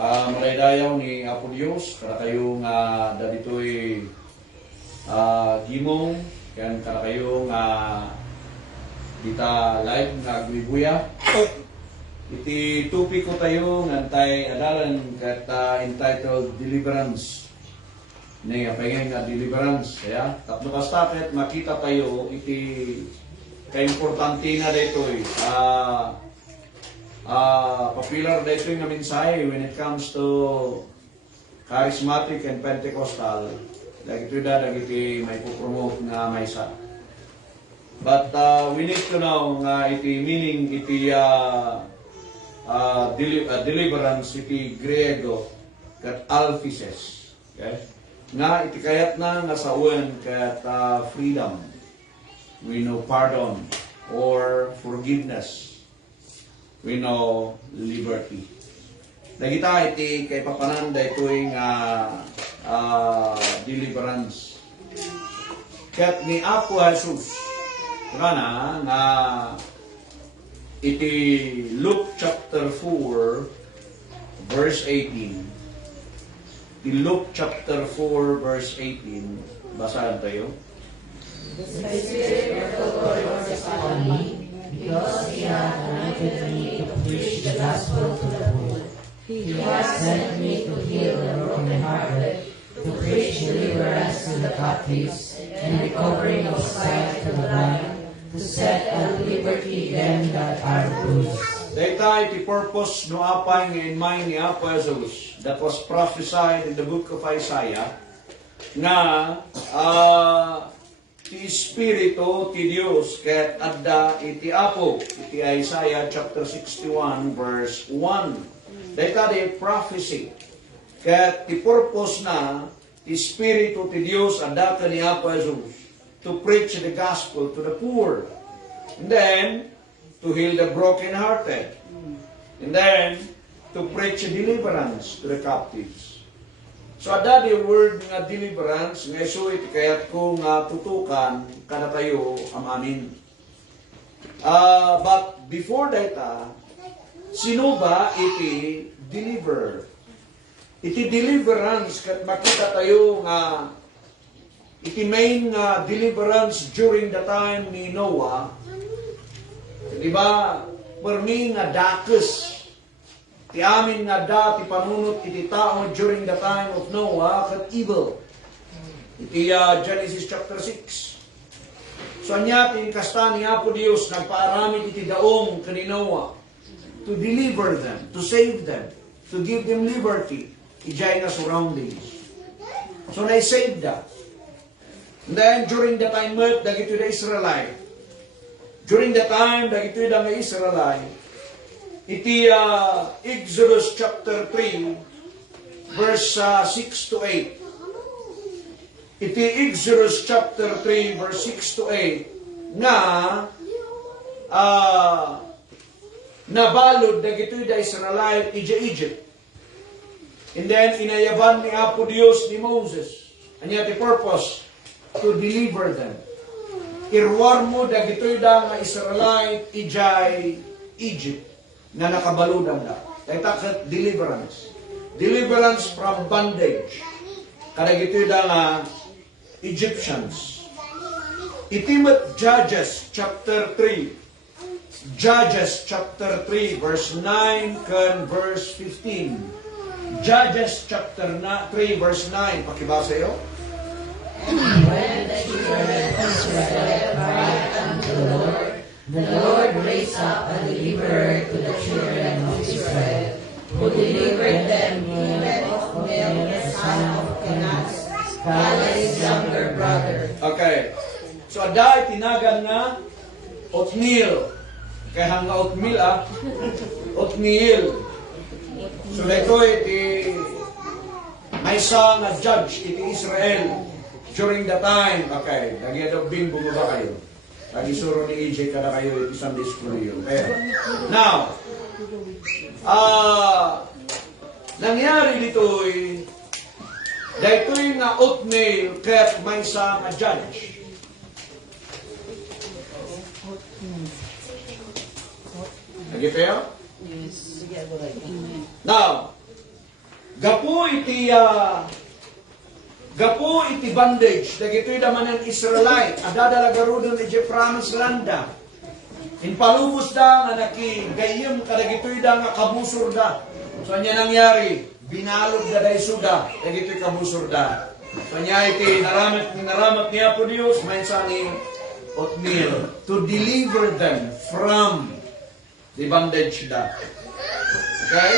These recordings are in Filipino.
Malaydayaw ni Apo Diyos, kada kayong dito'y gimong, kan kada kayong dita live nga agwibuya. Iti tupi ko tayo ngantay adalan kat entitled Deliverance. Ni apengeng nga deliverance, ya. Tapno kastakit makita tayo iti kaimportante na dito'y popular dito yung mensahe when it comes to charismatic and Pentecostal. Dagito dagiti may pupromote nga maysa. But we need to know nga iti meaning iti deliverance iti Griego kat alphises. Okay? Nga iti kayat na nga sawen kat freedom. We know pardon or forgiveness. We know liberty. Nagita iti kay papananda ito'y deliverance. Kat ni Apo Jesus, kana nga iti Luke chapter 4 verse 18. Iti Luke chapter 4 verse 18. Basahan tayo. The Spirit of the Lord is upon me, because He hath anointed me to preach the gospel to the poor. He hath sent me to heal the brokenhearted, to preach deliverance to the captives, and recovering of sight to the blind, to set at liberty them that are bruised. Dayta iti purpose no apay nga in mind ni Apo Jesus that was prophesied in the book of Isaiah nga ti Espiritu ti Dios ket adda iti Apo iti Isaiah chapter 61 verse 1. Dayta di prophecy ket ti purpose na ti Espiritu ti Dios adda ken ni Apo Jesus to preach the gospel to the poor, and then to heal the brokenhearted, and then to preach deliverance to the captives. So ada di word nga deliverance nga iso iti kayat ko nga tutukan kada tayo amamin. But before that, sino ba iti deliver? Iti deliverance kat makita tayo nga iti main nga deliverance during the time ni Noah. Di ba? Permi nga dakes. Ti amin nga dati panunot iti tao during the time of Noah kat evil. Iti Genesis chapter 6. So anya tin kasta ni Apo Dios nagpaaramid iti daom kani Noah to deliver them, to save them, to give them liberty. Ijay nga surroundings. So na-save that. And then during the time of dagito the Israelite. During the time dagito da nga Israelite, iti Exodus chapter 3 verse 6 to 8. Iti Exodus chapter 3 verse 6 to 8 nga nabalod dagito da Israelite iti Egypt. And then inayaban ni Apo Dios ni Moses. Anya ti purpose to deliver them. Irwar mo dagitoy da nga Israelite ijay Egypt na nakabaludan da. Dagita ket deliverance. Deliverance from bondage. Kadagitoy da nga Egyptians. Itimet Judges chapter 3. Judges chapter 3 verse 9 kan verse 15. Judges chapter 3 verse 9. Pakibasa yo. When the children of Israel cried unto the Lord raised up a deliverer to the children of Israel, who delivered them even Othniel the son of Kenaz, Caleb's younger brother. Okay. So ada tinagan nga Othniel. Kaya nga Othniel. So dito iti may isa nga judge iti Israel during the time. Okay, nagyadobing bumaba kayo. Nagisuro ni EJ kada kayo iti Sunday school yun. Okay. Now, nangyari dito'y dito'y nga Othniel kaya't may isa nga judge. Nagipeo? Yes. Now, gapo iti bandage, dagitoy daman ng Israelite, adadala garudon iti promised landa. In palubos da nga nakigayim kadagitoy da nga kabusor da. So anya nangyari, binalod da daysuda, dagitoy kabusor da. So anya iti naramat niya po Dios, may ni Otniel, to deliver them from the bondage da. Okay?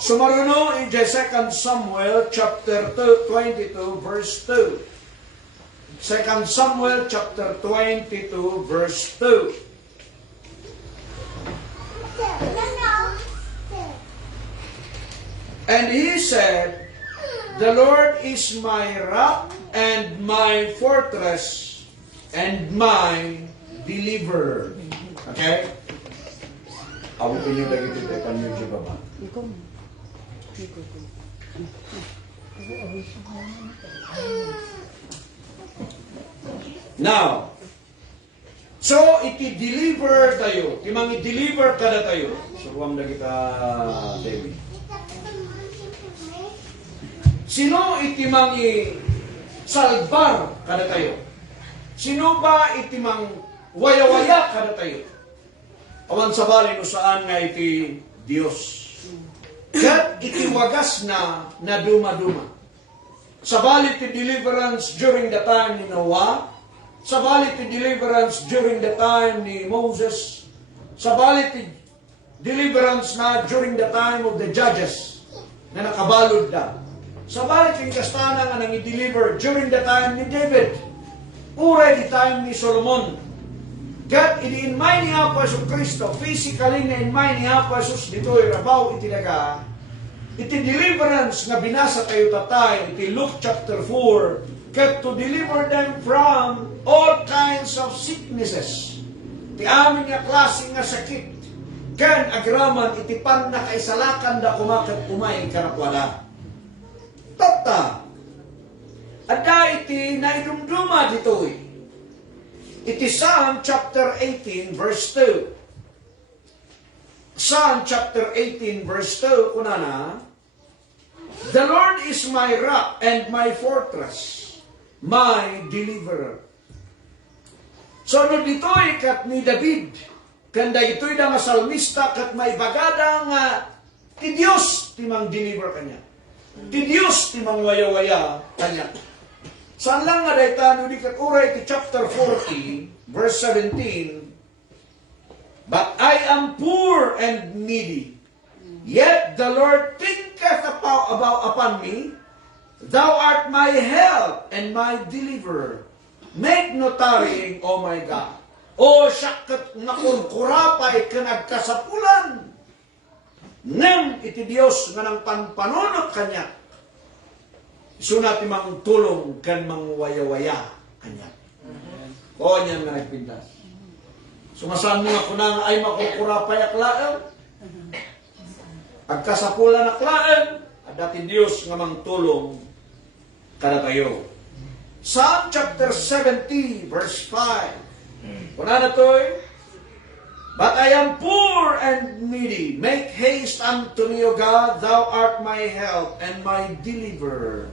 Sumaruno in 2 Samuel chapter 22 verse 2. 2 Samuel chapter 22 verse 2. And he said, "The Lord is my rock and my fortress and my deliverer." Okay? Awitin niyo lagi ito tayo kanyo dyan baba. Now, so iti-deliver tayo. Timang i-deliver kada tayo. Suruam na kita, David. Sino itimang i-salbar kada tayo? Sino ba itimang waya-waya kada tayo? Awan sa bali no saan nga iti Dios. Kat itiwagas na duma-duma. Sa bali ti deliverance during the time ni Noah, sa bali ti deliverance during the time ni Moses, sa bali ti deliverance na during the time of the judges na nakabalod na. Sa bali ti kastana nga nang i-deliver during the time ni David, uray di time ni Solomon. Kat ini-inmay ni Apo Yesus Kristo, physically na inmay ni Apo Yesus dito'y rabaw itinaga, iti deliverance nga binasa tayo tatay, iti Luke chapter 4, kat to deliver them from all kinds of sicknesses. Ti amin nga klase nga sakit, kan agraman iti pan na kaisalakan da kumakat umay kanakwala. Tata, ada iti naidumduma dito'y. Iti Psalm chapter 18 verse 2. Psalm chapter 18 verse 2 kunana, "The Lord is my rock and my fortress, my deliverer." So no dito'y kat ni David, kanda ito'y da nga salmista kat may bagada nga ti Dios timang deliver kanya. Ti Dios timang waya-waya kanya. Saan lang nga dahi tayo di katuray ti chapter 40, verse 17, "But I am poor and needy, yet the Lord thinketh upon me. Thou art my help and my deliverer. Make no tarrying, O my God." O siyakat nakunkurapay ka nagkasapulan. Ngem iti Diyos nga nang panpanunot kanya. Sunat imang tulong kan mangwaya-waya kanya. O niyan nga nagpintas. Sumasan mo nga kunang ay makukurapay aklaan. Agkasapulan aklaan. At dati Diyos nga mang tulong kada tayo. Psalm chapter 70 verse 5. Kuna na to'y, "But I am poor and needy. Make haste unto me, O God. Thou art my help and my deliverer.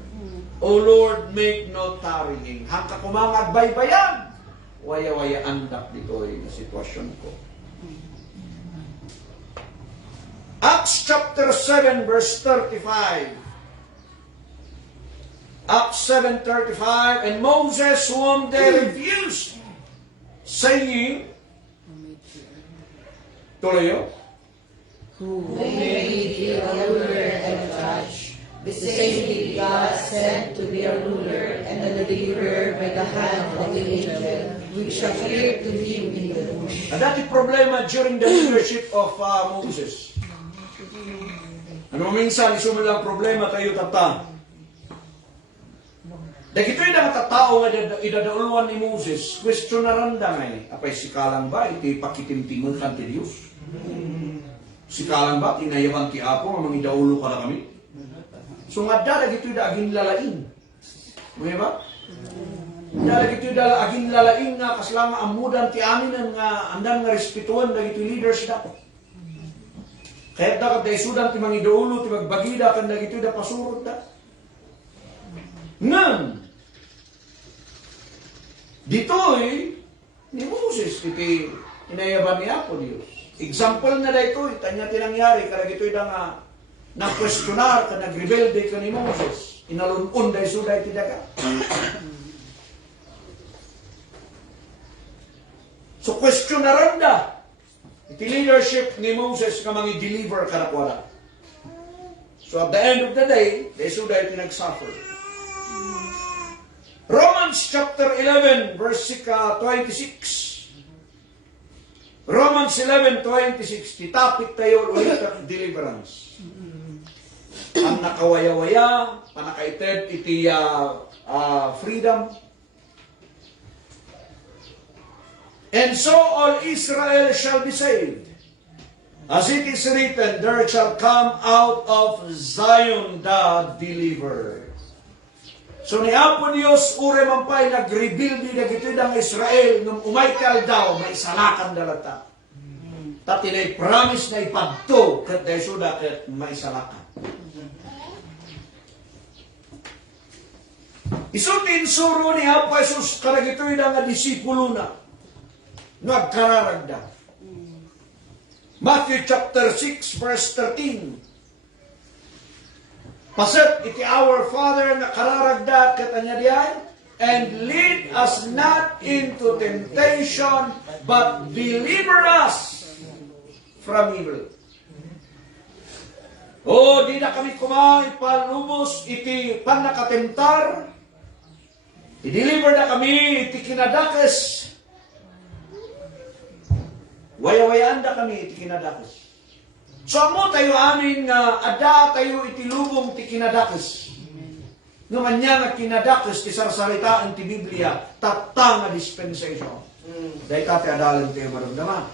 O Lord, make no tarrying." Hangka kumangag baybayan. Waya-waya andak dito'y na sitwasyon ko. Acts chapter 7 verse 35. Acts 7:35, "And Moses whom they refused, saying," tuloy yun, "Who made thee a ruler and a judge. The same did God send to be a ruler and a deliverer by the hand of the angel, which appeared to him in the bush." Ang dati problema during the leadership of Moses. Ano minsan, isumulang problema tayo tata. Dahil ito'y nakatao nga idadauluan ni Moses, question na randa nga apay sikalang ba, iti pakitimtimon kan ti Diyos? Sikalang ba, tinayawan ti Apo, nga mangidaulo ka na kami? So nga dalag ito'y daagin lalaing. May ba? Dalag ito'y daagin lalaing nga kaslama amudan ti amin nga andan nga respetuan dalag ito'y leaders dapat. Kaya dapat da isudan ti mangiduulo, ti magbagida, kan dagito da pasurot da. Ngam, dito'y, ni Moses, iti inayaban ni Apo Diyos. Example na da ito, itanya tinangyari, kada ito'y da nga, na-questionar, ka nag-rebelde ka ni Moses. Inalunun da isuda iti daga. So, questionaran da. Iti leadership ni Moses nga mangi-deliver karakwara. So, at the end of the day, da isuda iti nag-suffer. Romans chapter 11, verse 26. Romans 11:26. Titapik tayo ulit at deliverance. Ang nakawaya-waya, panakaited iti freedom. And so all Israel shall be saved. As it is written, there shall come out of Zion the deliverer. So ni Apo Dios ure mampay nag-rebuild ni dagitoy ng Israel nung umaykal daw may salakan dalata. Tatinay promise na ipadto ket daysuda ket may salakan. Isutin suro ni Apo Jesus kadagitoy nga disipulo na nagkararagda. Matthew chapter 6 verse 13. Paset iti our Father na kararagda katanya diay, and lead us not into temptation, but deliver us from evil. O di na kami palubos iti panakatemtar, i-deliver na kami iti kinadakes, wayawayaan da kami iti kinadakes. So amo tayo amin nga ada tayo iti lubong ti kinadakes. Ngaman niya nga kinadakes ti sarsaritaan ti Biblia tatta nga dispensation. Dahil tate adalan tayo maramdaman.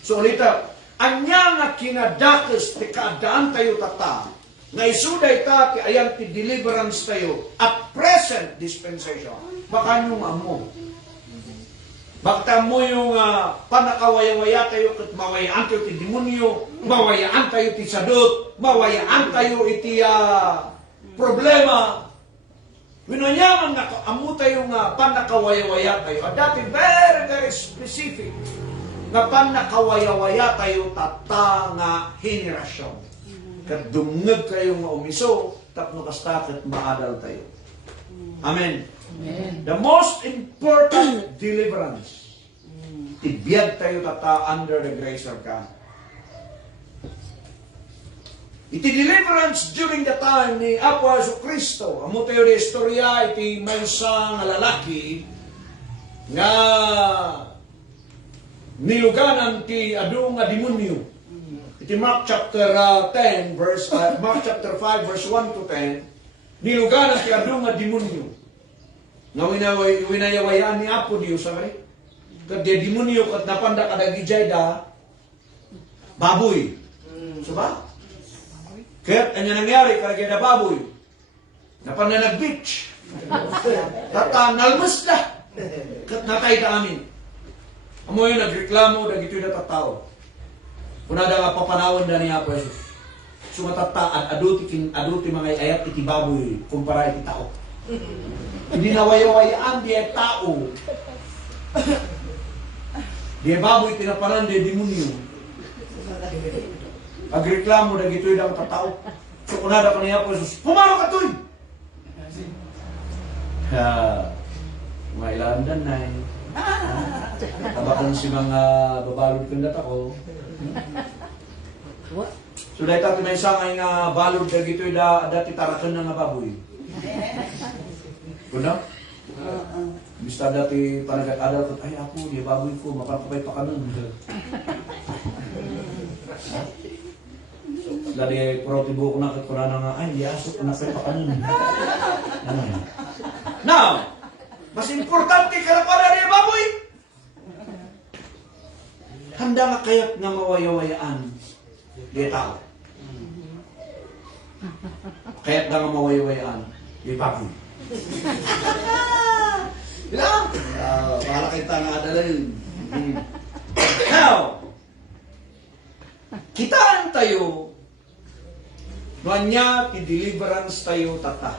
So ulita, anya nga kinadakes ti kaadaan tayo tatta nga isuday ta ti ayan ti deliverance tayo at present dispensation. Baka nyo amo. Bakta mo yung panakawaya-waya tayo kat mawayaan tayo ti demonyo, mawayaan tayo ti sadot, mawayaan tayo iti problema. Winanyaman na amo tayo nga panakawaya-waya tayo. At dati very, very specific nga panakawaya-waya tayo tata nga henerasyon. Kat dumngag kayo nga umiso, tapno kasta kat maadal tayo. Amen. Amen. The most important deliverance. Ibiyag tayo tata under the grace of God. Iti deliverance during the time ni Apo Jesucristo. Amo tayo di istorya iti maysa nga lalaki nga niluganan ti adu nga demonyo. Iti Mark chapter 5 verse 1 to 10. Niluganan ti adu nga demonyo. Nga winayawayaan ni Apo Dios, sabi? Kat di demonyo kat napanda kadagijay da baboy. So ba? Kaya kanya nangyari kalagay da baboy. Napanda nag-beach. Tata nalmas da. Kat natay da amin. Amo yun nagreklamo da gito'y da tatao. Kuna da nga papanawan da ni Apo Jesus. So matata aduti mga ayat iti baboy kumpara iti tao. Hindi nawayawayaan diya tao. Diya baboy tinapanan diya demonyo. Agreklamo na gito'y daw katao. So kunada pa niya po, pumaro ka to'y! Mailandan na eh. Tabakan si mga babalod kandat ako. So dahil tato may sangay nga balod na gito'y dati tarakan na nga baboy. Kuna? Bista dati panagat-adal ko, ay ako, di baboy ko, makakapay pa ka nun. Ladi protibo ko na nga, ay, yasok na pa ka nun. Now, mas importante ka na pala ni baboy. Handa nga kaya't nga mawayawayaan di tao. Kaya't nga mawayawayaan di baboy. Bilang? Para kita nga adalin. Now, Kitaan tayo, niya, i-deliverance tayo tata.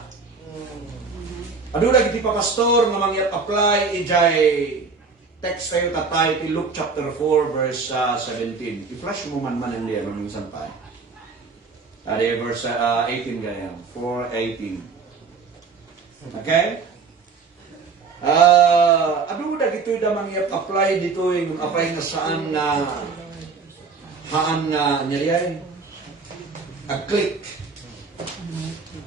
Ado lagi ti pa pastor nga mangyat apply ijay text tayo tatay ti Luke chapter 4 verse 17. I-flash mo man ang diyan ng isang pa. Adi verse 18 gaya. 4:18. Okay? Ado dagito da mangyat apply dito yung apply na saan na haan na nyariay. A click.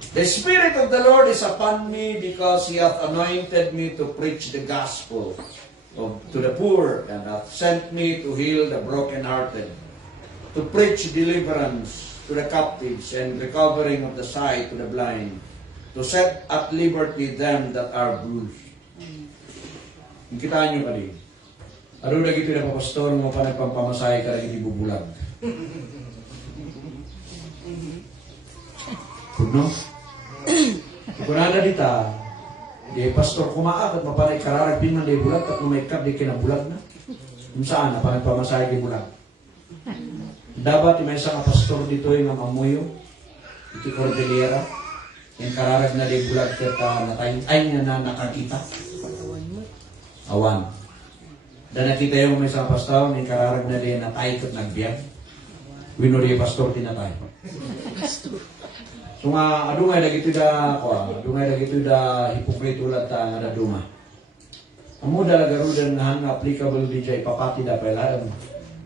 The Spirit of the Lord is upon me because He hath anointed me to preach the gospel to the poor, and hath sent me to heal the brokenhearted, to preach deliverance to the captives, and recovering of the sight to the blind, to set at liberty them that are bruised. Kita nyo kali. Ano na gito na pastor mo pa nagpampamasahe ka rin ibubulag. Kuno? Kung nada dita, di pastor kumaak at mapanay kararag pinman di bulag at lumaykap di kinabulag na. Kung saan na pa nagpamasahe di bulag. Dapat may isang pastor dito yung mamuyo, iti Cordillera, yung kararag na di bulag at natayang ay na nakakita. Awan. Dan nakita yung may isang pastor, yung kararag na di natay at nagbiyak. Wino di pastor tinatay. So nga, adungay na gito da, adungay na gito da hipokrito ulat nga duma. Amo dalaga rudan nga hanga applicable di jay papati da pailaan.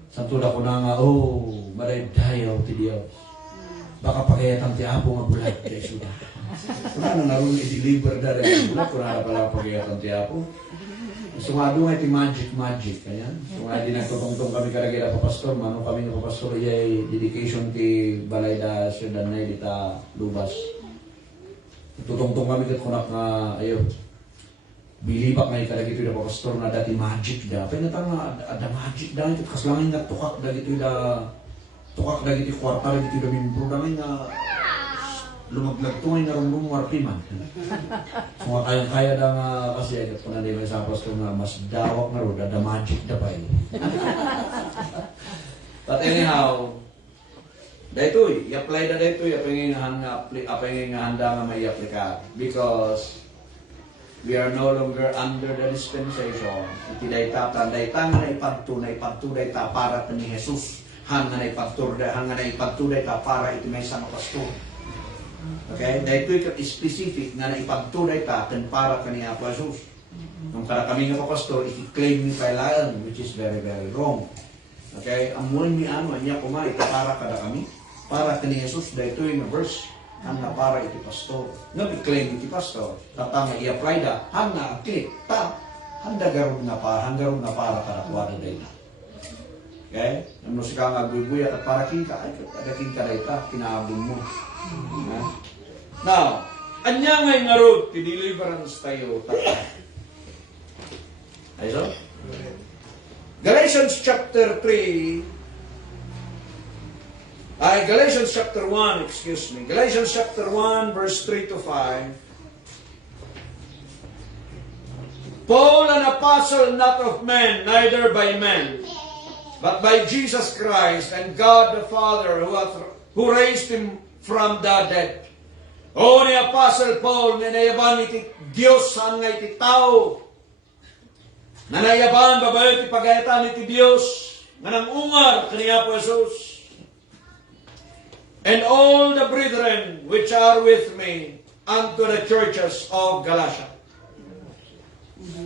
Santo da ko na nga, maday dayaw ti Dios. Baka pagayatan ti Apo nga bulag kay suda. Kuna na narun i-deliver da rin bulag, kuna na pala pagayatan ti Apo. So nga adungay ti magic, ayan. So nga di nagtutungtong kami karagila pa pastor, mano kami nga pa pastor, yay dedication ti balay da siya danay dita lubas. Tutungtong kami kat kunak nga, ayo, bilipak nga ikaragito da pa pastor na dati magic da. Pero natang ada magic da, ito kaslangin nga tukak da gito da, tukak da gito kwarta da gito da mimpro da nga lumaglag to ay narumrung warpiman. So nga kayang-kaya da nga kasi agad ko na di may sapas ko nga mas dawak na ro, da magic da pa yun. But anyhow, dahito i-apply da dahito, apengin nga handa nga may i-apply because we are no longer under the dispensation. Iti dayta, dayta nga na ipagtunay ta para ni Jesus. Hanga na ipagtunay ta para iti may isang pastor. Okay? Dahil ito specific nga na ipagtunay ta para kaniya po Jesus. Nung kada kami nga po pastor, i-claim ni kailangan, which is very, very wrong. Okay? Ang muli ni ano, niya kuma, ito para kada kami, para kaniya Jesus, dahil ito yung verse, hanga para iti pastor. Nga i-claim iti pastor, tatanga i-apply da, hanga, click, ta, handa garod nga para kada kuwada dahil. Okay? Ano si ka nga guy at para kinka, ay kadaking ka dahil ta, kinaabong mo. Now, anya ngay nga road, deliverance tayo. Ay so? Galatians chapter 1, excuse me. Galatians chapter 1, verse 3 to 5. Paul, an apostle not of men, neither by men, but by Jesus Christ and God the Father who raised him from the dead. O ni Apostle Paul, nanayaban iti Diyos saan nga iti tao. Nanayaban, babayo iti pagayatan iti Diyos, nga nang ungar kaniya po Jesus. And all the brethren which are with me unto the churches of Galatia.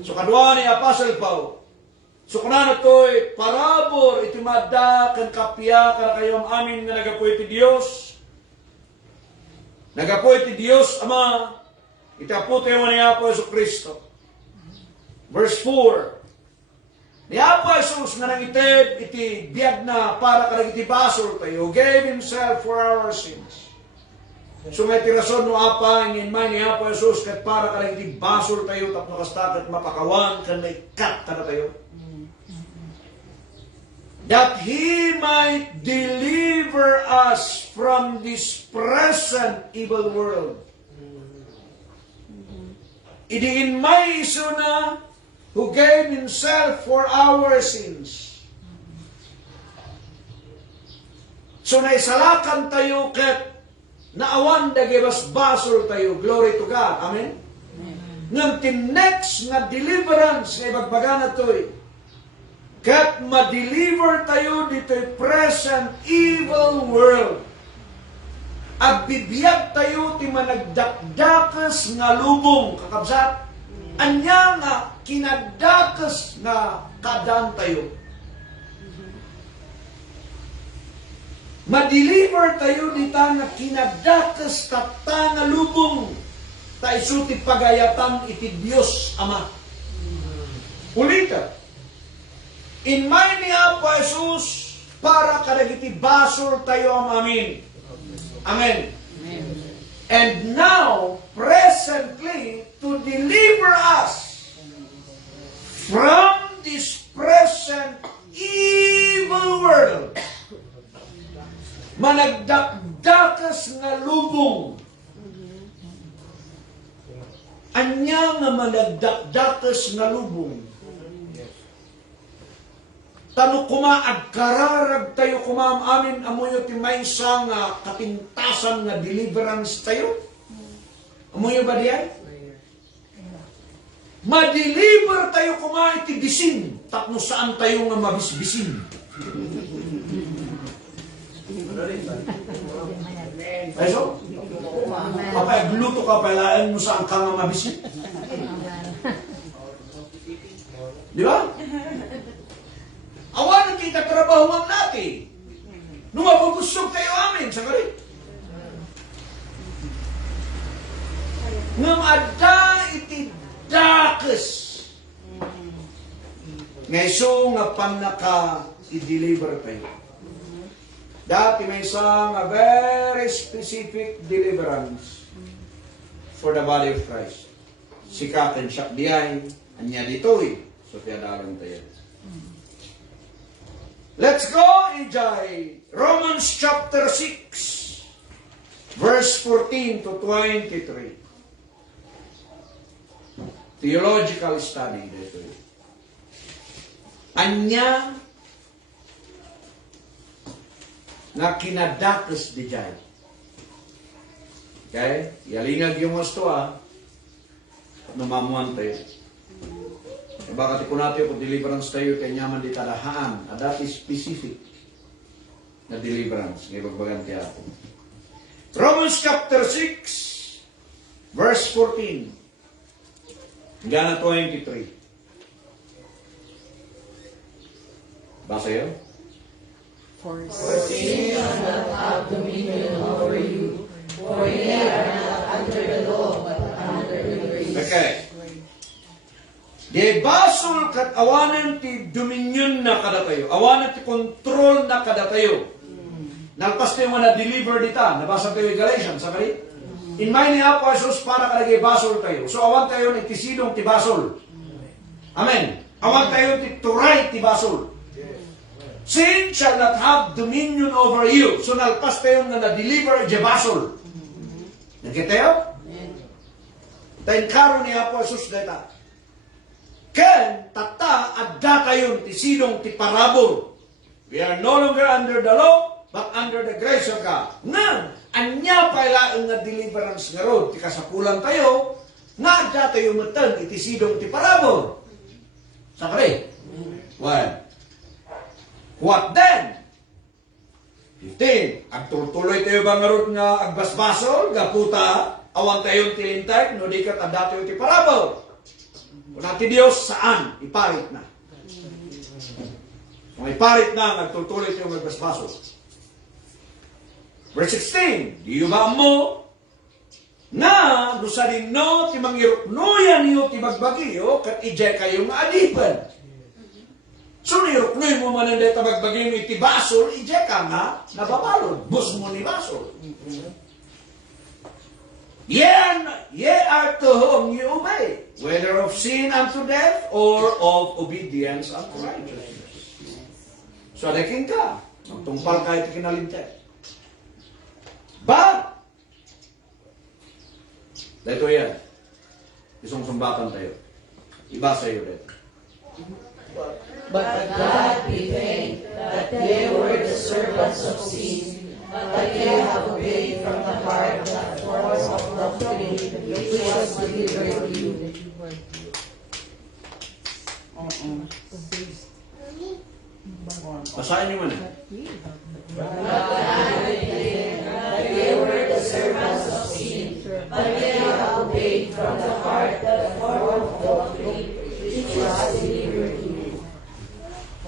So kadwa ni Apostle Paul, so kunano to'y parabor iti madda kan kapya kana kayo amin nga nagapo iti Diyos. Nagapo iti Diyos Ama, itaputi mo niya po Yesu Kristo. Verse 4. Niya po Jesus nga nangitid iti biyag na para kanang iti basol tayo, gave Himself for our sins. So may tirason no apa, in mind niya po Jesus kat para kanang iti basol tayo, tapno kastat at mapakawan, kan may kat ka na tayo. That He might deliver us from this present evil world. Idiin may iso na who gave Himself for our sins. So naisalakan tayo ket naawan dagibas basol tayo. Glory to God. Amen? Ngam next nga deliverance nga ibagbaga na to'y ket ma-deliver tayo dito'y present evil world. At bibiyag tayo ti managdakdakas nga lubong kakabsat. Anya nga kinadakas nga kadan tayo. Ma-deliver tayo dita nga kinadakas tata nga lubong ta isu ti pagayatan iti Dios Ama. Ulita. In may niya pa Jesus para kadagiti basol tayo ang amin. Amen. And now, presently, to deliver us from this present evil world. Managdakdakas nga lubong. Anya nga managdakdakas nga lubong. Tano kumaag kararag tayo kumam amin amoyo ti maysa nga katintasan nga deliverance tayo. Amoyo ba diyan? Ma-deliver tayo kuma iti bisin tapno saan tayo nga mabisbisin. Ay so? Kapag gluto ka palayan mo saan ka nga mabisin? Di ba? Awan kita trabahuan natin. Nung mapagusog tayo amin, sa kari. Ngam adda iti dakes. Ngayso nga panaka i-deliver tayo. Dati may isang a very specific deliverance for the body of Christ. Sikatan siya diay, anya dito eh. So tiadalan tayo. Let's go, Ijay. Romans chapter 6, verse 14 to 23. Theological study dito. Anya nga kinadakas di Jay. Okay? Yalingag yung gusto Namamuan tayo. Bakit ko natin kung deliverance tayo kay nyaman di tadahaan. That is specific na deliverance. Ngayon bagbagan kaya ako. Romans chapter 6 verse 14 hanggang 23. Basa yun? For sin shall not have dominion over you, for ye are not under the law, but under the grace. Okay. Di basol kat awanan ti dominion na kada tayo. Awanan ti control na kada tayo. Nalpas tayo na deliver dita. Nabasa tayo yung Galatians, sakali? In may ni Apo Jesus para kalagay basol tayo. So awan tayo ni tisidong ti basol. Amen. Awan tayo ti turay ti basol. Sin shall not have dominion over you. So nalpas tayo na na-deliver di basol. Nagkita tayo? Tayo karo ni Apo Jesus dita. Ken tata adda tayo ti sidong ti parabor. We are no longer under the law, but under the grace of God. Nga, anya pala nga deliverance nga road, ti kasapulan tayo, nga adda tayo matan iti sidong ti parabor. Sakri? Well, what then? 15. Agtutuloy tayo ba nga road nga agbasbasol, gaputa, awan tayo tilintay, no di kat adda tayo ti parabor. Kung natin Diyos, saan? Iparit na. Kung iparit na, nagtutuloy tayo magbasbaso. Verse 16, di ba mo na dosa din no, ti mangiruknuyan niyo ti bagbagiyo, kat ije kayong adipan. So niruknuy mo man ang deta bagbagiyo iti basol, ije ka nga, nababalod. Bus mo ni basol. Ye are to whom you obey, whether of sin unto death or of obedience unto righteousness. So, alekin ka. Magtungpal kahit kinalintay. But, dito yan. Isang sumbatan tayo. Iba sa iyo dito. But God be thanked that they were the servants of sin, but they have obeyed from the heart that form of doctrine which was delivered to you. Basahin niyo muna. That they were the servants of sin, but they have obeyed from the heart that form of doctrine which was delivered to you.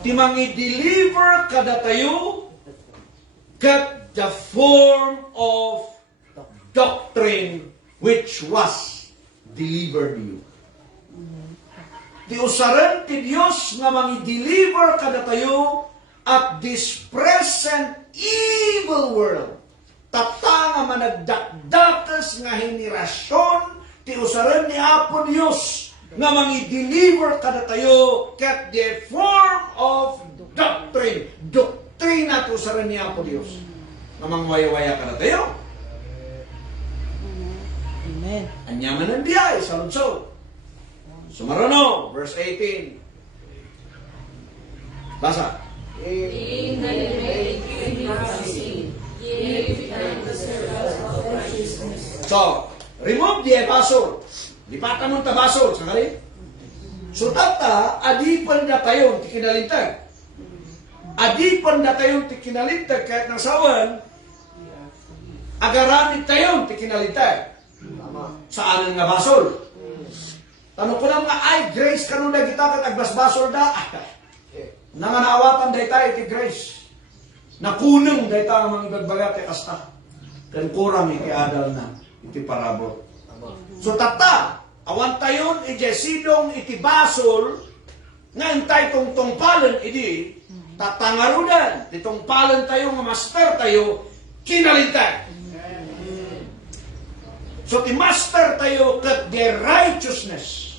Timang i-deliver kada tayo kat the form of doctrine which was delivered to you. Ti usaran ti Dios nga mangi-deliver kada tayo at this present evil world. Tata nga managdakdakas nga henerasyon ti usaran ni Apo Dios nga mangi-deliver kada tayo kat the form of doctrine. Doktrina ti usaran ni Apo Dios nga mangwaya-waya kada tayo. Amen. Anyaman ang biyay sa lunsod. Sumarano, verse 18. Basa. In the made free from sin, ye become the servants of righteousness. So, remove the basol. Lipatan mo ta basol, sakali. So, tata, adipan na tayong tikinalintag. Adipan na tayong tikinalintag kahit nasawan, agaramit tayong tikinalintag. Saan nga basol? Tanong ko lang nga, ay, grace kanun na kita kat agbasbasol da. Nanganawatan day tayo iti grace. Nakunang day tayo ang mga ibagbagat kasta. Kan kurang iti adal na, iti parabol. So tata, awan tayon iti sidong iti basol, nga intay tong tongpalan iti, tatangarudan, itong palan tayo nga master tayo, kinalintag. So ti master tayo kat the righteousness.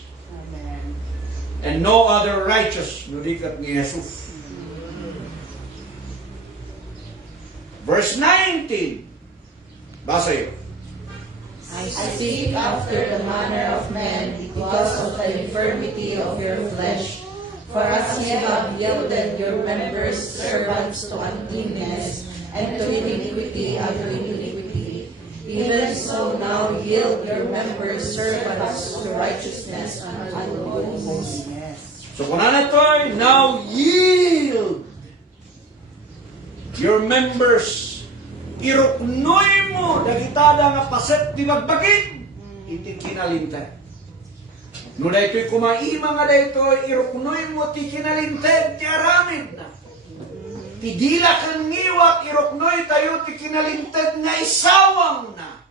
And no other righteous, nudikat ni Jesus. Verse 19. Basa yun. I seek after the manner of men because of the infirmity of your flesh. For as ye have yielded your members servants to uncleanness, and to iniquity unto iniquity, even so now yield your members servants to righteousness and unto holiness. So kung ano ito, now yield your members. Iruknoy mo, dagitada nga paset di magbagin, iti kinalintag. No da ito'y kumaima nga da ito'y iruknoy mo, ti kinalintag, ti aramid na. Ti dila kang ngiwak, iruknoy tayo, ti kinalintag nga isawang na.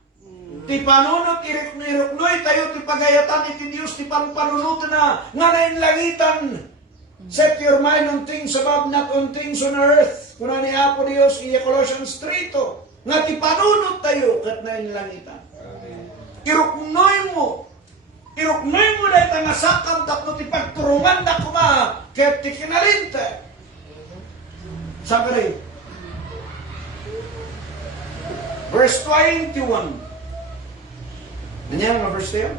Ti panunot, iruknoy tayo, ti pagayatan iti Diyos, ti panpanunot na, nga nainlangitan. Set your mind on things above, not on things on earth. Kuna ni Apo Diyos, iya Colossians 3 to, nga ti panunot tayo, kat nainlangitan. Iruknoy mo dahil nga sakam, tapno ti pagturungan na kuma, kat ti kinalintag. Saan ka rin? Verse 21. Nandiyan nga verse 10?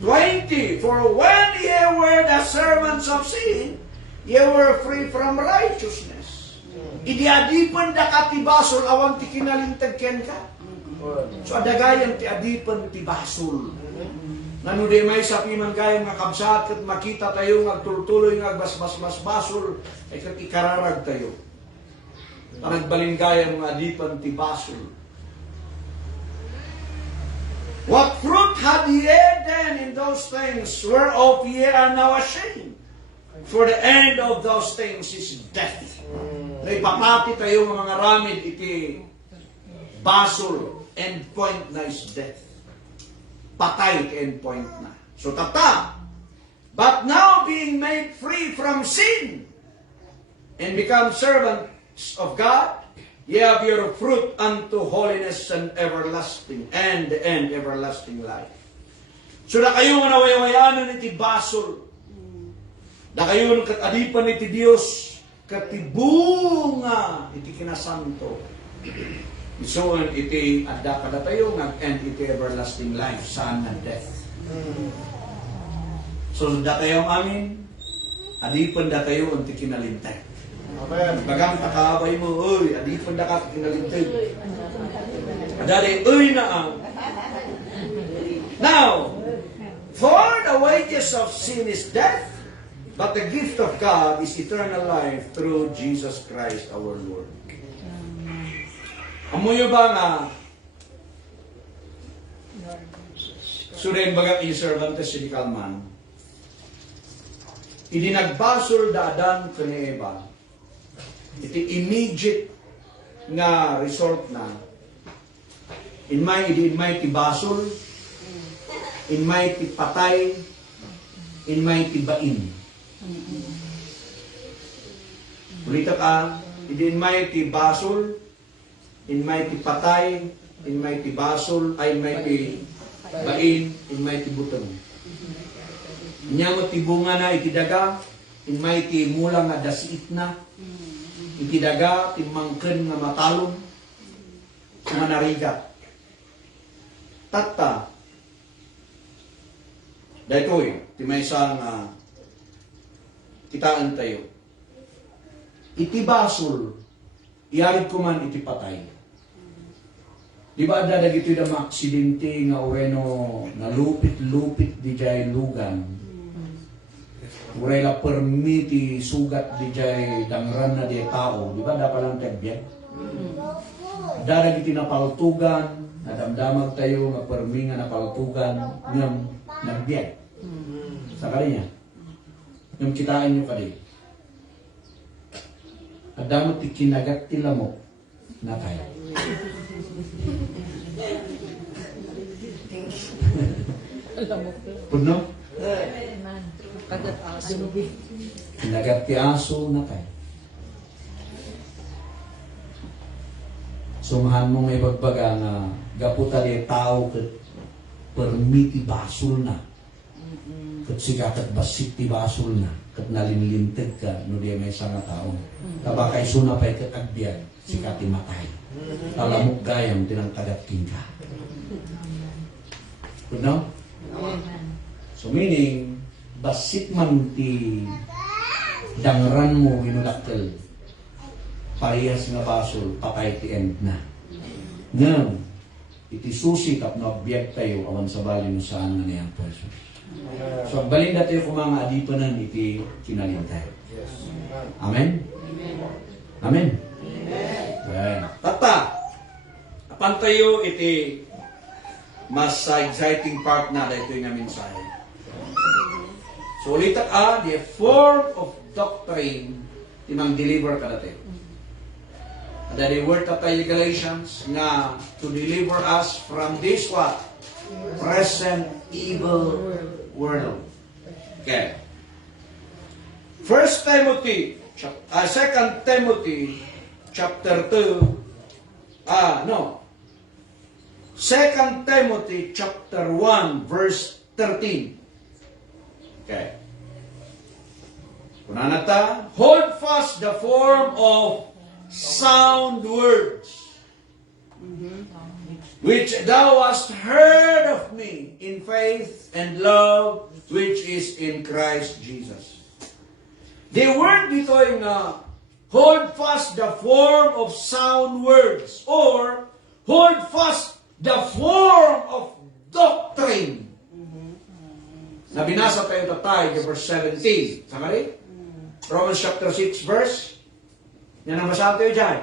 20. For when ye were the servants of sin, ye were free from righteousness. Idiadipan da ka ti basol, awan ti kinalintag ken ka. So adagayan ti adipan ti basol. Nano di may sapi man kayo nga kabsat, kat makita tayo nga tultuloy nga basbas-basbasol, ay kat ikararag tayo. Panagbalinggayan nga adipan ti basol. What fruit had ye then in those things whereof ye are now ashamed? For the end of those things is death. Naipapati tayo ng mga ramid iti basol, end point na is death. Patay ka end point na. So tata, but now being made free from sin and become servants of God, ye have your fruit unto holiness and everlasting life. So na kayo nga nawayawayanan iti basol. Na kayo katadipan iti Diyos, katibunga iti kinasanto. Isuon iti adda kada tayo nga and iti everlasting life, saan na death. So da tayo amin, Adipan da kayo ang tikinalintay. Amen. Bagang takabay mo, oy, adipan da ka tikinalintay. Adali, oy na ang. Now, for the wages of sin is death, but the gift of God is eternal life through Jesus Christ our Lord. Amoyo ba nga, suren bagang i-servante si Kalman, idinagbasol da Adan kani Eva, iti immediate nga result na, in may ti basol, in may ti patay, in may ti bain. Ulita ka, in may ti basol, in may ti patay, in may ti basol, ay may ti bain, in may ti butong. Inya mo ti bunga na iti daga, in may ti mula nga dasiit na, iti daga, ti mangken nga matalon, manarigat. Tatta, daytoy, ti may isang kitaan tayo. Iti basol, iarid ko man iti patay. Di ba ada dagito yung mga aksidente nga uweno na lupit-lupit di jay lugan. Uray la permiti sugat di jay dangran na di tao. Di ba da palang tagbiyan? Da dagiti napaltugan, nadamdamag tayo nga permi nga napaltugan ngam nagbiyan. Sa kalinya. Ngam kitaan nyo kadi. At damot ti kinagat ti lamok na tayo. Puno? Kinagat ti aso na tayo. Sumahan mo may bagbaga nga gaputa di tao kat permiti basol na. Kat sikakat basit ti basol na. Kat nalinlintig ka no di may isang tao. Tabakay suna pa'y kat agbiyan sikati matay. Talamok gayam tinangkagat king ka. Good now? So meaning, basit man ti dangran mo ginulakkel, parehas nga basol, patay ti end na. Ngam, iti susi tap no abiyag tayo awan sa bali no saan nga niyang pweso. So balin na tayo kung mga adipanan iti kinalintay. Amen? Amen? Amen. Tata, apan tayo iti mas exciting part na dito yung mensahe. So ulitak the form of doctrine timang deliver ka dati. Ada the word of tayo Galatians nga to deliver us from this what? Present evil world. Okay. 2 Timothy chapter 2 2 Timothy chapter 1 verse 13. Okay. Kunanata, hold fast the form of sound words, which thou hast heard of me in faith and love which is in Christ Jesus. The word dito ay hold fast the form of sound words or hold fast the form of doctrine. Na binasa tayo tatay, verse 17. Samari? Romans chapter 6 verse. Yan ang masabi tayo dyan.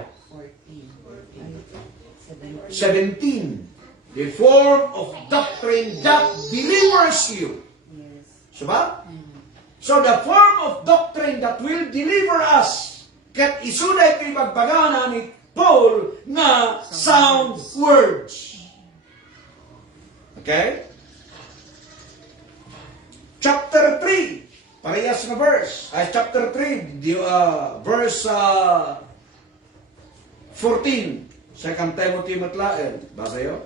17. The form of doctrine that delivers you. So ba? So the form of doctrine that will deliver us, kat isuday kay magbagana ni Paul na sound words. Okay? Chapter 3, parehas na verse. Chapter 3, verse 14. 2 Timothy matlaen. Basa yun?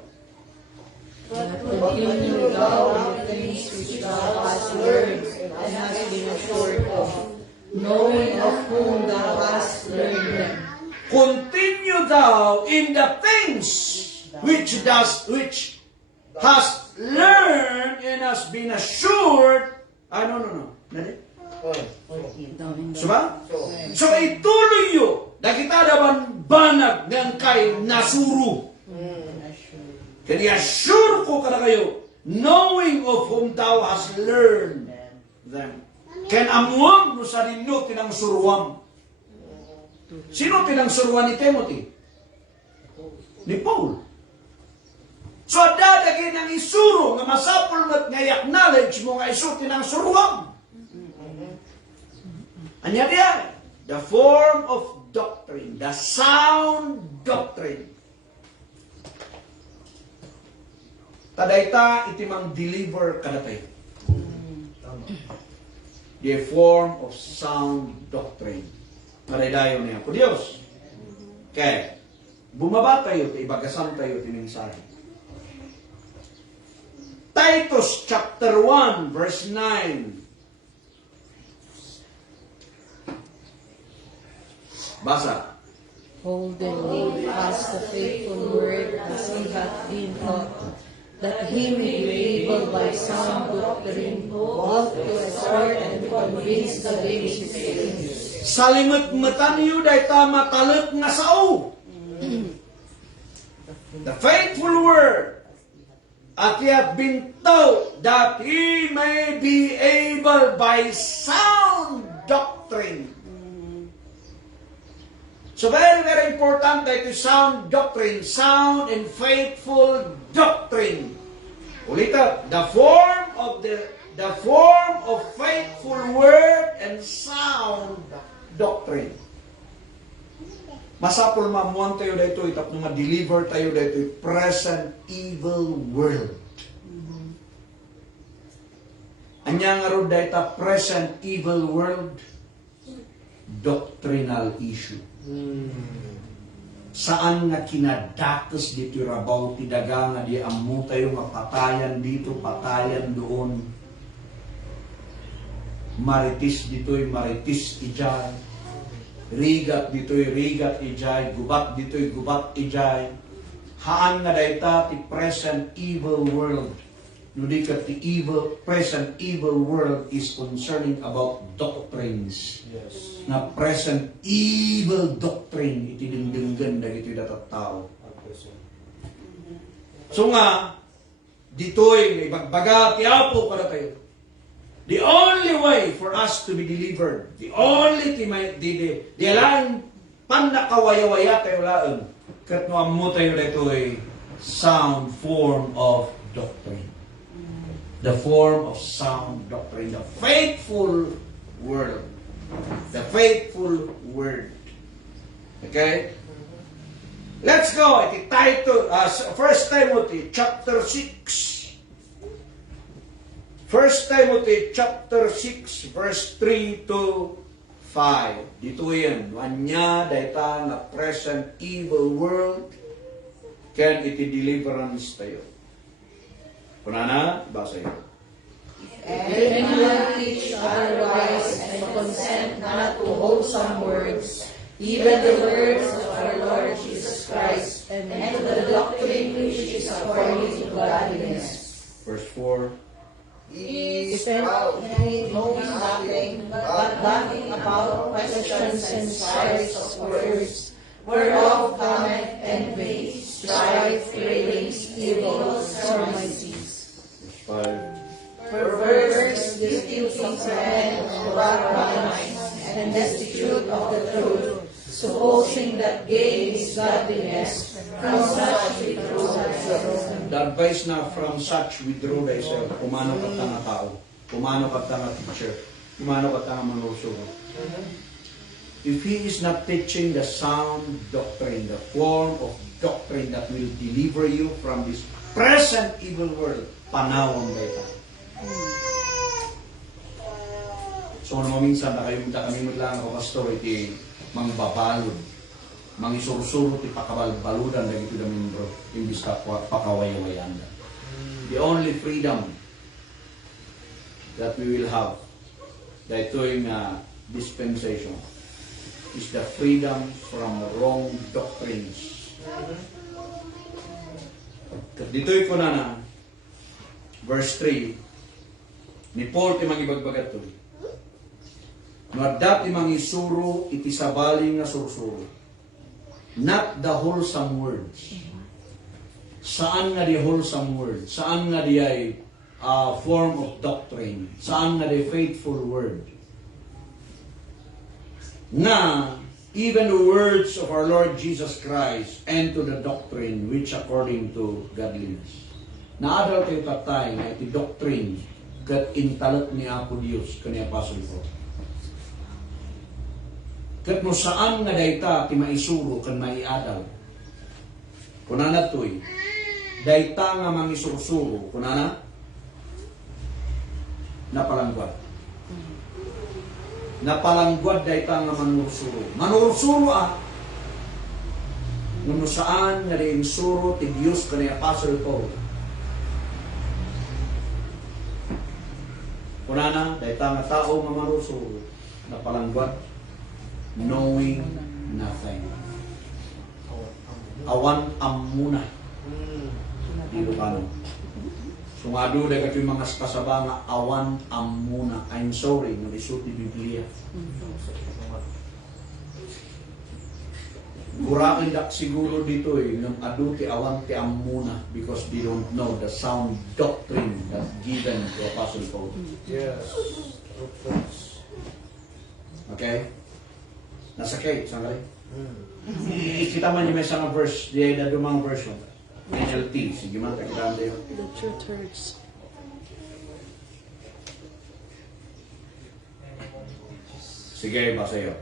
Continue thou in the things which thou hast learned and hast been assured of, knowing of whom thou hast learned them. Continue thou in the things which hast learned and has been assured. No. Nade? Suba? So ituloy yo, na kita daman banag ng kay nasuro. Kaya sure ko kada kayo, knowing of whom thou hast learned them. Ken amuam no sa rinno tinang suruam. Sino tinang suruan ni Timothy? Ni Paul. So dadagin ang isuro nga masapul mat nga acknowledge mo nga isu tinang suruam. Anya diya, the form of doctrine, the sound doctrine. Tadayta itimang deliver kadatay. The form of sound doctrine. Maradayo niya po Diyos. Okay. Bumaba tayo, ibagasan tayo tiningsahe. Titus chapter 1 verse 9. Basa. Holding fast the faithful word as he hath been taught, that he may be able by sound doctrine both to exhort and to convince the babes. Salimot mataniyo day ta matalek nga sao. The faithful word at he hath been taught that he may be able by sound doctrine. So very, very important that is sound doctrine, sound and faithful doctrine. Ulit the form of faithful word and sound doctrine. Masapol mamuan tayo dito, itap na ma-deliver tayo dito, present evil world. Anya nga ro dito, present evil world, doctrinal issue. Saan nga kinadatos dito rabaw ti daga nga di amu tayo nga patayan dito, patayan doon. Maritis dito'y maritis ijay. Rigat dito'y rigat ijay, gubat dito'y gubat ijay. Haan nga dayta ti present evil world. No di ka ti present evil world is concerning about doctrines. Yes. Na present evil doctrine iti dingdinggan dagiti datat tao. So nga dito'y ibagbaga ti Apo kada tayo. The only way for us to be delivered, the only the alang pandakawayawaya tayo laon, kat no ammo tayo dito ay sound form of doctrine. The form of sound doctrine, the faithful word. The faithful word. Okay? Let's go. Iti title, 1 Timothy chapter 6. 1 Timothy chapter 6 verse 3 to 5. Dito yan. Wanya dayta na present evil world can iti deliverance tayo. Kunana, basa yun. If anyone teach otherwise and consent not to wholesome words, even the words of our Lord Jesus Christ, and to the doctrine which is according to godliness. Verse 4. Is he knows nothing, but nothing about questions and strife of words, whereof cometh envy, strife, railings, evil, surmises. Verse 5. Perverse, disputing men of bad minds, and destitute of the truth, supposing that gain is godliness, from such withdraw thyself. The advice na from such withdraw thyself. Kumano ka nga tao. Kumano ka nga teacher. Kumano ka nga manuso. If he is not teaching the sound doctrine, the form of doctrine that will deliver you from this present evil world, panawang ba ito? So, minsan na kayo kami lang ako, pastor, iti mangbabalod, mangisurusuro ti pakabalbaludan na ito namin bro, imbis ka pakawayawayan. The only freedom that we will have that doing dispensation is the freedom from wrong doctrines. Dito'y ko na verse 3, ni Paul ti mangibagbagat to. No dati mangisuro iti sabaling nga sursuro. Not the wholesome words. Saan nga di wholesome words? Saan nga di ay form of doctrine? Saan nga di faithful word? Na even the words of our Lord Jesus Christ and to the doctrine which according to godliness. Naadal kayo tatay nga iti doctrine kat intalat ni Apo Dios kani Apostle Paul. Kat no saan nga dayta ti maisuro kan maiadaw. Kunana toy, dayta nga mangisursuro, kunana napalangguad. Napalangguad dayta nga manursuro. Manursuro no saan nga di insuro ti Dios kani Apostle Paul. Kunana dayta nga tao nga manursuro, napalangguad, knowing nothing. Awan amuna. Ilocano. Sungado da katoy mga kasaba nga awan amuna. I'm sorry, no isut di Biblia. Burakin dak siguro dito nung adu ti awan ti amuna because they don't know the sound doctrine that given to Apostle Paul. Yes. Okay? Nasa cake, saan kita man yung may isang verse, di ay dumang version. NLT, sige man, kakitaan tayo. The truth hurts. Sige, basa yun.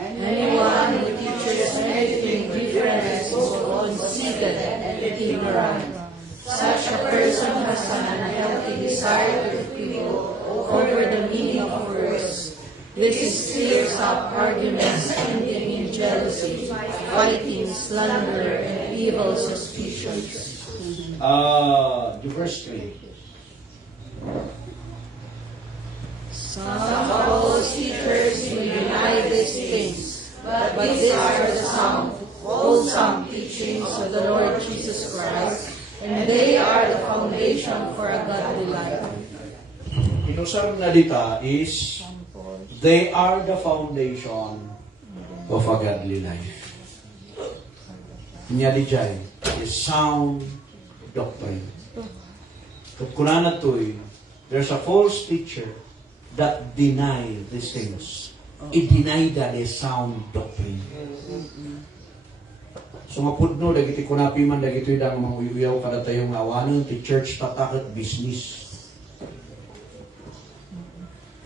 Anyone who teaches anything different is conceited and ignorant. Such a person has an unhealthy desire to quibble over the meaning of words. This clears up arguments ending in jealousy, fighting, slander, and evil suspicions. The verse 3. Some false teachers will deny these things, but these are the sound, wholesome teachings of the Lord Jesus Christ, and they are the foundation for a godly life. Inusar na dita is, they are the foundation of a godly life. Nya di jay is sound doctrine. Kunana to'y, there's a false teacher that deny these things. I-deny that is sound doctrine. So mapudno, dagiti kunapi man, dagiti dang manguyaw kada tayong awanin, ti church tatakot business.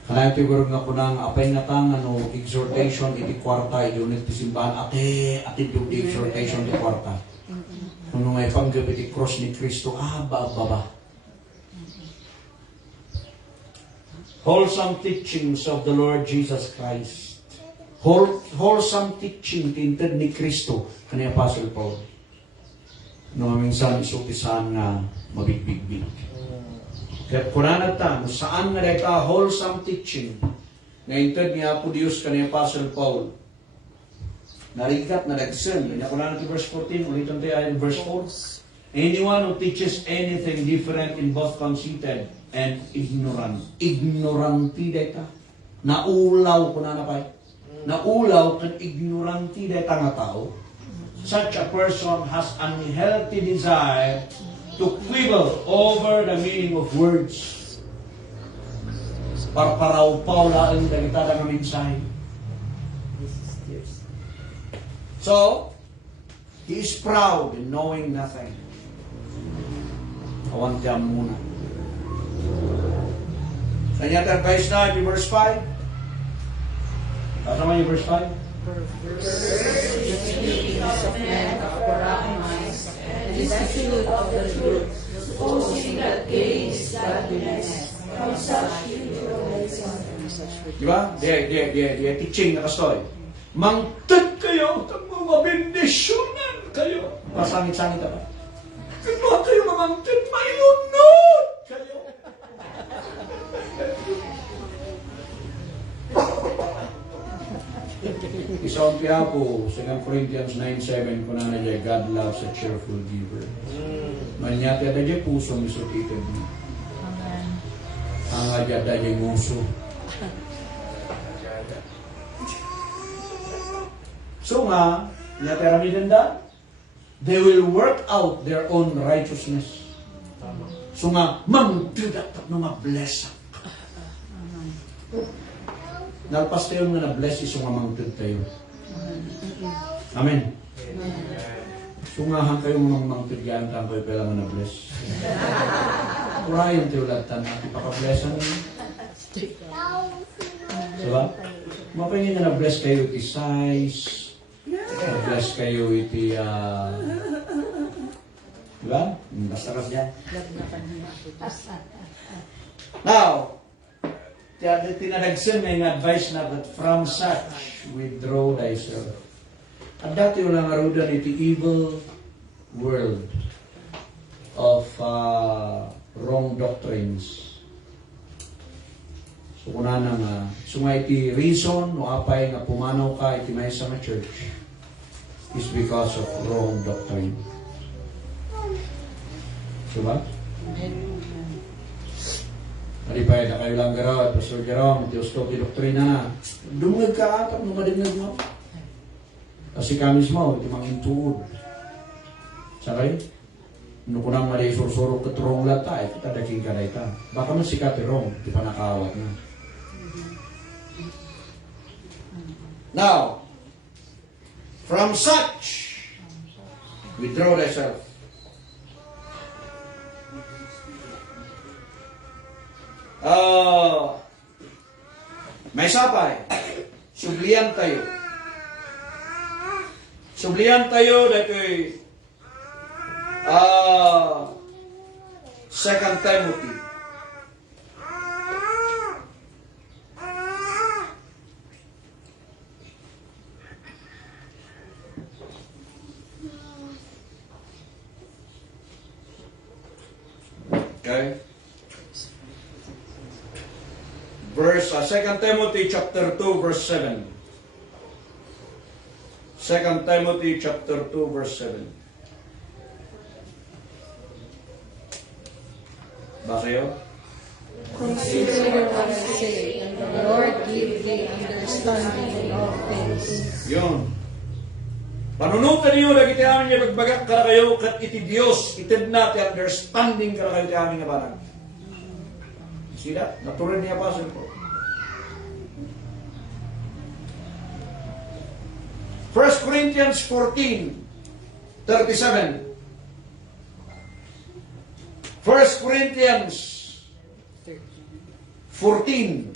Kaya tigurog nga po nang apay nga tang exhortation iti kwarta, unit ti simbahan, ati yung exhortation iti kwarta. Kung may panggap iti cross ni Kristo, baba. Wholesome teachings of the Lord Jesus Christ. Wholesome teaching tinted ni Kristo kani Apostle Paul. No minsan isutisan nga mabigbig. Kaya kunanat ta, saan nga dahil wholesome teaching na inted ni Apo Dios kani Apostle Paul. Narigat na nagsin. Kanya kunanat verse 14, ulitin tayo ay verse 4. Anyone who teaches anything different in both conceited and ignorant. Ignoranti data. Naulaw ko na napay. Naulaw kan ignoranti data nga tao. Such a person has unhealthy desire to quibble over the meaning of words. Parparaw-paw lang dagita nga mensahe. So, he is proud in knowing nothing. Awan tiyan muna. Kanya advice na, in verse 5. Kasama yung verse 5? The speakings of men of corrupt minds, and destitute of the truth, supposing that gain is godliness. From such Diba? Dia teaching na kastoy. Mangtid kayo, mga bendisyonan kayo. Masangit-sangit ba? Kaya kayo mamangtid, may lunod kayo. Isang piyapo, 2 Corinthians 9:7, kung na niya, God loves a cheerful giver. Manyati ada niya puso misutitin mo. Ang agad ada niya nguso. So nga, pinapiramidan they will work out their own righteousness. So nga, mamtudat at bless. Nalpas tayo nga na-bless iso nga mangtud tayo. Amen. So nga hang kayo mga mangtud yan kang kayo pala nga na-bless. Urayan tayo latan at ipaka-blessan nyo. Diba? Mapahingin nga na-bless kayo iti size, na-bless kayo iti diba? Basta ka dyan. Now, tinadagsan nga yung advice na that from such withdraw thyself. At dati wala nga rudan iti evil world of wrong doctrines. So kuna na nga, so nga iti reason no apay nga pumanaw ka iti may sa church is because of wrong doctrine. Diba? Malipay na kayo lang garaw at Pastor Jerome, Teosto, doktrina na. Dumagad ka atap, numadagdag mo. Kasi kami mo, iti mga intuod. Sakay? Nung kunang mali sursuro katrong lata, kita daking ka na ita. Baka man si Katirong, di pa nakawat na. Now, from such, withdraw thyself. May sapay. Sublian tayo. Sublian tayo dato'y 2 Timothy. Okay? Verse 2 Timothy chapter 2 verse 7. 2 Timothy chapter 2 verse 7. Basa yun? Consider what I say, and the Lord give thee understanding in all things. Yun. Panunutan niyo, nagiti amin niya pagbagak ka kayo, kat iti Diyos, itid na, ti understanding ka kayo ti amin nga barang. See that? Natural niya Apostle Paul. 1 Corinthians 14:37. 1 Corinthians 14.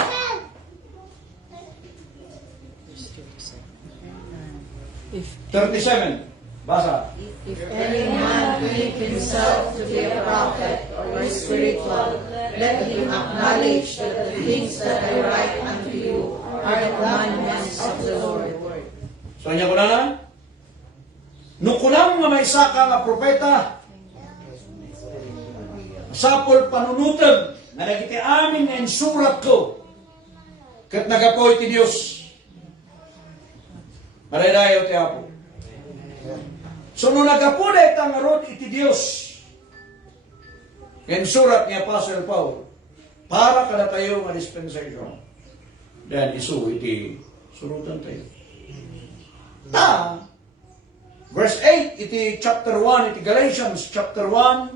If 37. Basa. any man think himself to be a prophet or spiritual, let him acknowledge that the things that I write unto you are the commandments of the Lord. So, niya ko na? Nung kunang nga may saka nga propeta, sapol panunutag, na nagiti amin nga insurat ko, kat nagapoy ti Diyos. Maradayo ti Apo. So, nung nagapunay tangarod iti Diyos, insurat ni Apostle Paul, para kada tayo nga dispensation. Then, isu iti surutan tayo. Verse 8, iti chapter 1, iti Galatians chapter 1,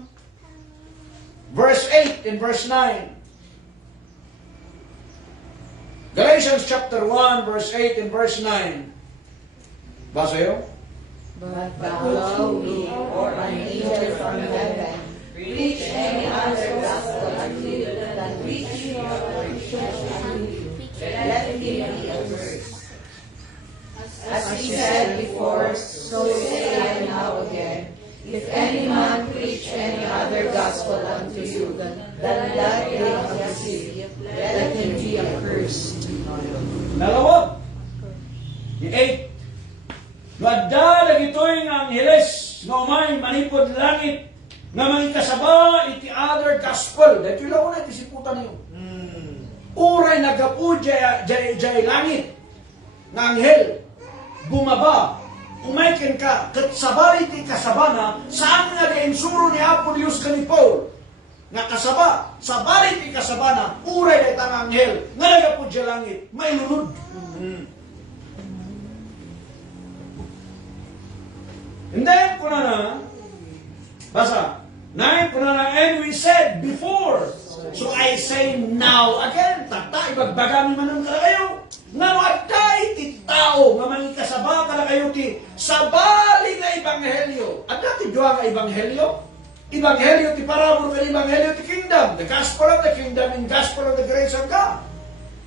verse 8 and verse 9. Galatians chapter 1, verse 8 and verse 9. Basa yun? But thou me or an angel from heaven preach any other gospel unto you than preach your church unto you, let him be accursed. As we said before, so say I now again, if any man preach any other gospel unto you than that they have received, let him be accursed. Nalawag. The 8. Wadda dagitoy nga angheles nga umay manipod langit nga mangikasaba iti other gospel. Dahil ilaw na iti siputan niyo. Uray nagapu jay langit nga anghel bumaba umayken ka kat sabay iti kasabana saan nga insuro ni Apo Dios kani Paul nga kasaba sabay iti kasabana uray day tang anghel nga nagapu jay langit may lunod. And then, basa, 9, and we said before, so I say now again, tata, ibagbagami man ng kayo, nga no aday ti tao, nga mangikasaba ka na kayo ti sabali nga ebanghelyo. At dati doa nga ebanghelyo, ebanghelyo ti parabor ka ebanghelyo ti kingdom, the gospel of the kingdom and gospel of the grace of God.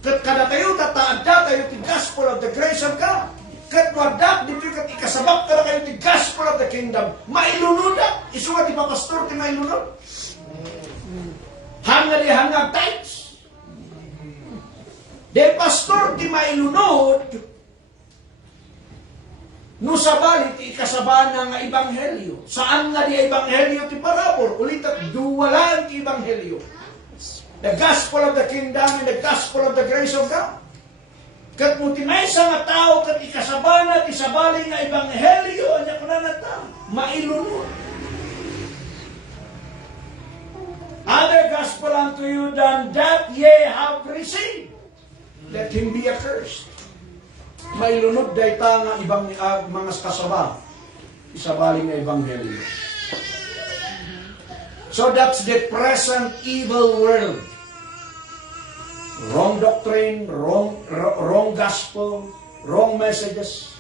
Kat kada kayo, tataada kayo ti gospel of the grace of God. Kat wadak, dito kat ikasabak ka na kayo ti gospel of the kingdom. Mailunuda, isuwa ti papastor ti mailunod. Hanga di hangag tights. Del pastor ti mailunod, no sabali ti ikasaba nga ebanghelyo. Saan nga di ebanghelyo ti parabor? Ulit at duwalaan ti ebanghelyo. The gospel of the kingdom and the gospel of the grace of God. Kat mo tinaysa nga tao kat ikasaba na ti sabali nga ebanghelyo anya kuna na tao mailunod. Other gospel unto you than that ye have received. Let him be accursed. May lunod dayta nga ibang mga kasaba. Isabali nga ebanghelyo. So that's the present evil world. Wrong doctrine, wrong gospel, wrong messages.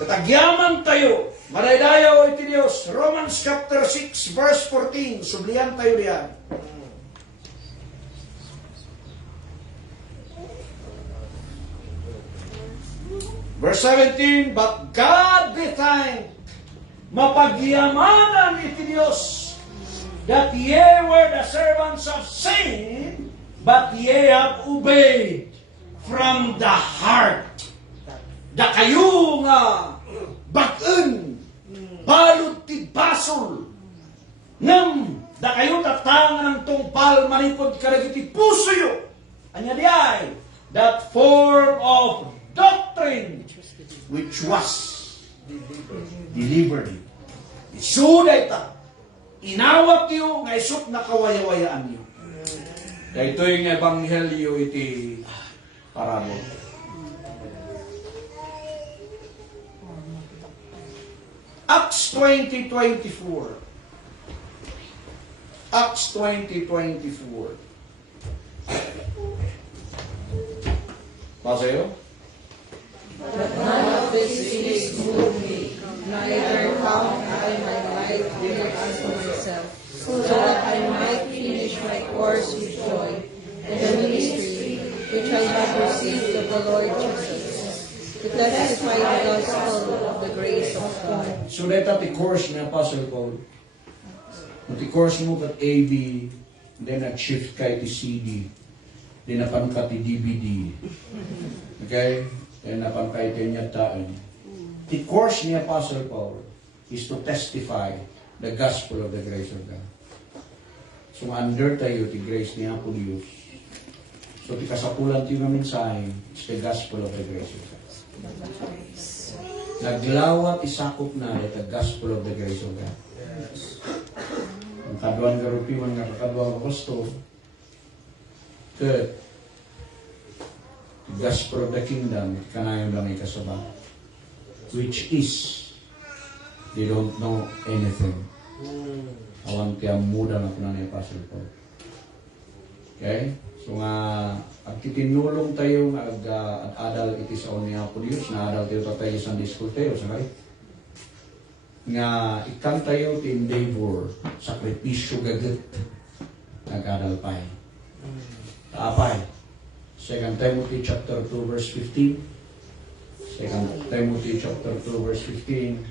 Katagyaman tayo. Madaydayaw iti Diyos. Romans chapter 6 verse 14. Sublihan tayo diyan. Verse 17, but God be thanked, mapagyamanan iti Diyos, that ye were the servants of sin, but ye have obeyed from the heart. Da kayo nga bag-en, balot ti basol, ngam, da kayo tatangan ng tungpal manipod karagiti puso yo. Anya diay, that form of doctrine which was delivered. Isuday ta. Inawat niyo nga isot na kawayawayaan niyo. Kaya ito yung ebanghelyo iti parabor. Acts 20:24. Acts 20:24. Pasayo? But none of these things move me, neither count I my life dear unto myself, so that I might finish my course with joy, and the ministry which I have received of the Lord Jesus, to testify the gospel of the grace of God. So dito ti course ni Apostle Paul. Ti course mo kat AB, then nag-shift kay ti CD, then napan ka ti DVD. Okay? Then napan kay ti nyataan. The course ni Apostle Paul is to testify the gospel of the grace of God. So under tayo ti grace ni Apo Diyos. So ti kasapulan ti nga mensahe is the gospel of the grace of God. Naglawat isakop na the gospel of the grace of God. Ang kaduan garupiwan nga kakaduan aposto, the gospel of the kingdom, kanayon lang ikasaba, which is, they don't know anything. Awan kaya muda na kuna ni Apostle Paul. Okay? So nga, ang titinulong tayo nga adal iti sa ni Apo Diyos, na adal tayo tayo sa school tayo, sakay? Nga, ikan tayo ti endeavor, sakripisyo gagat, nag-adal pa. Taapay. 2 Timothy chapter 2 verse 15. 2 Timothy chapter 2 verse 15.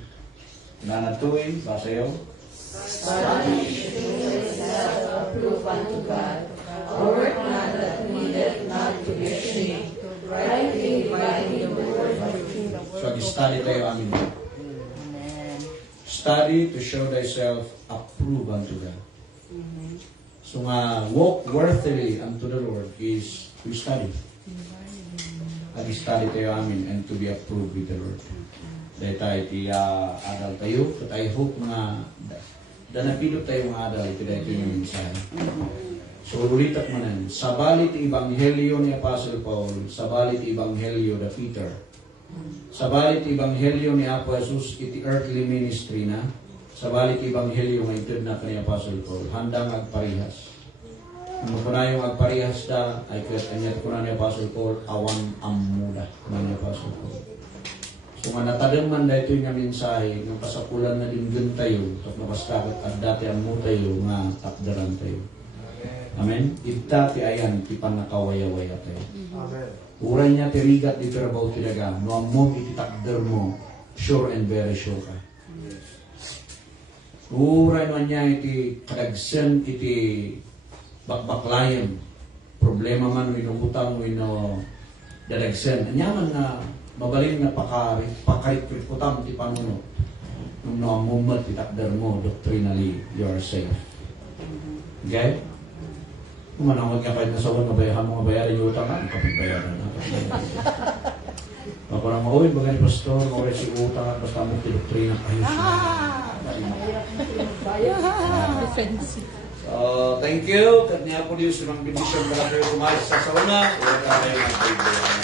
Nanatuin, basa yun. Study should that approve unto God, a work not that needeth not to be ashamed, rightly dividing the word of truth. So, study tayo amin. Study to show thyself approved unto God. So nga, walk worthily unto the Lord is to study. Ag-study tayo amin and to be approved with the Lord. Dahil tayo adal tayo, so tayo hope nga danapilot tayo nga adal, ito dahil ito yung mensahe. So ulitak mo nan, sabalit ibanghelyo ni Apostle Paul, sabalit ibanghelyo ni Peter, Sa balit Ebanghelyo ni Apo Jesus, iti earthly ministry na. Sa balit Ebanghelyo nga itud na kani Apostle Paul, handang agparihas. Kung kunayong agparihas da, ay kanyat kunan ni Apostle Paul, awan amuda kunan ni Apostle Paul. So nga natadang man da ito yung mensahe, ng pasapulan na linggan tayo, at napastagat at dati amu tayo, nga takdaran tayo. Amen? Ita ti ayan, ti panakawaya-waya tayo. Amen. Uray niya tirigat di trabaho talaga. No mo ititakder mo, sure and very sure ka. Uray man niya iti kadagsen iti bakbaklayan. Problema man winumutang wino dadagsen. Anya man na mabalin na pakarikutang ti panuno. Nung no mo itakder mo, doctrinally, you are safe. Okay? Kung manawag nga kahit nasawan, mabayahan mo mabayaran yung utang, ang kapagbayaran na. Ako lang mauwi, baga ni Pastor, mauwi si utang, basta mo tinoktrina kayo siya. Thank you. Kat niya po Diyos, ng bendisyon para kayo kumalis sa sauna. Wala tayo ng